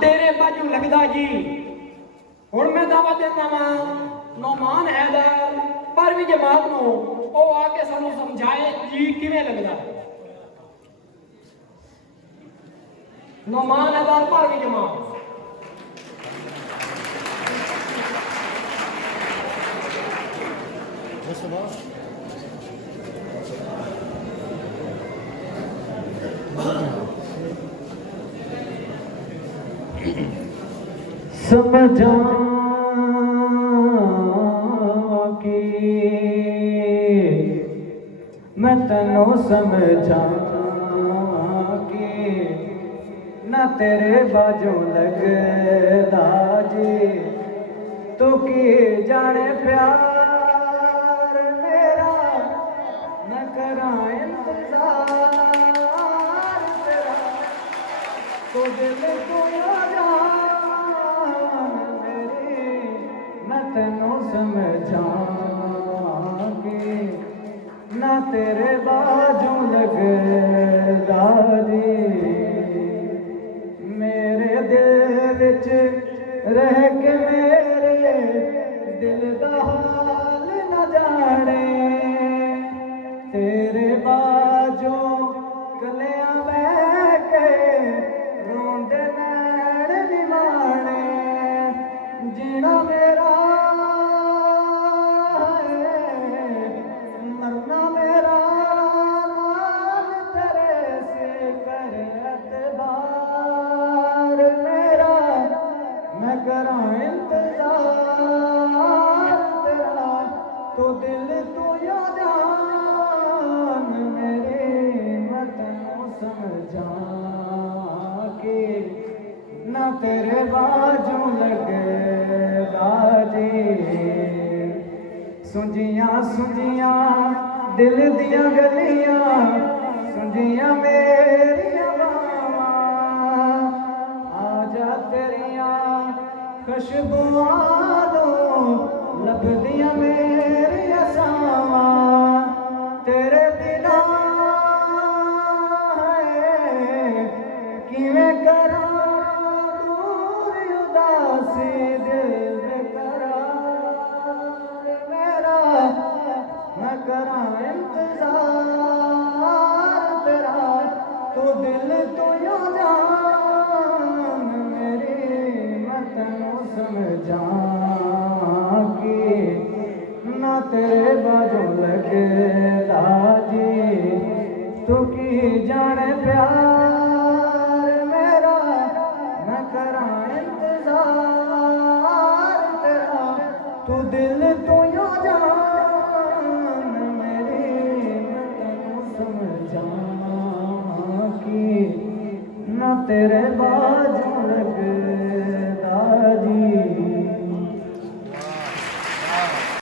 तेरे बाजू लगदा जी। हुण मैं दावा देना वा नौमान हैदर परवी जमात नूं ओ आके सानू समझाए जी किवें लगदा। नौमान हैदर परवी जमात समझा कि मैं तनो समझा कि ना तेरे बाजू लगदा जी। तू की जाने प्यार मेरा मैं करा इंतजार तेरा। तो दिल को तेनों समझा कि ना तेरे बाजू लगदा जी। मेरे दिल विच रह के मेरे दिल दा हाल न जाने। तेरे बाजू कलियां बह के रोंदे नैण निमाणे। जीना मेरा मरना मेरा नाम तेरे से करे एतबार मेरा। मैं करा इंतजार तेरा। तो दिल तू या जान मेरे मैं तैनूं समझा के ना तेरे बाजू लगदा जी। सुंजियां सुंजियां दिल दियां गलियां सुंजियां मेरियां बावां। आजा तेरियां खुशबुआं नूं लभदियां मेरियां सावां। तेरे बिना किवें करा दूर उदासी दिल बेकरार मेरा। मैं करा इंतजार तेरा। तू दिल तू या जान मेरी मैं तैनूं समझा कि ना तेरे बाजू लगदा जी। तू की जाने प्यार मेरा मैं करा इंतजार तेरा। तू दिल तू या जान मेरी मैं तैनूं समझा कि ना तेरे बाजू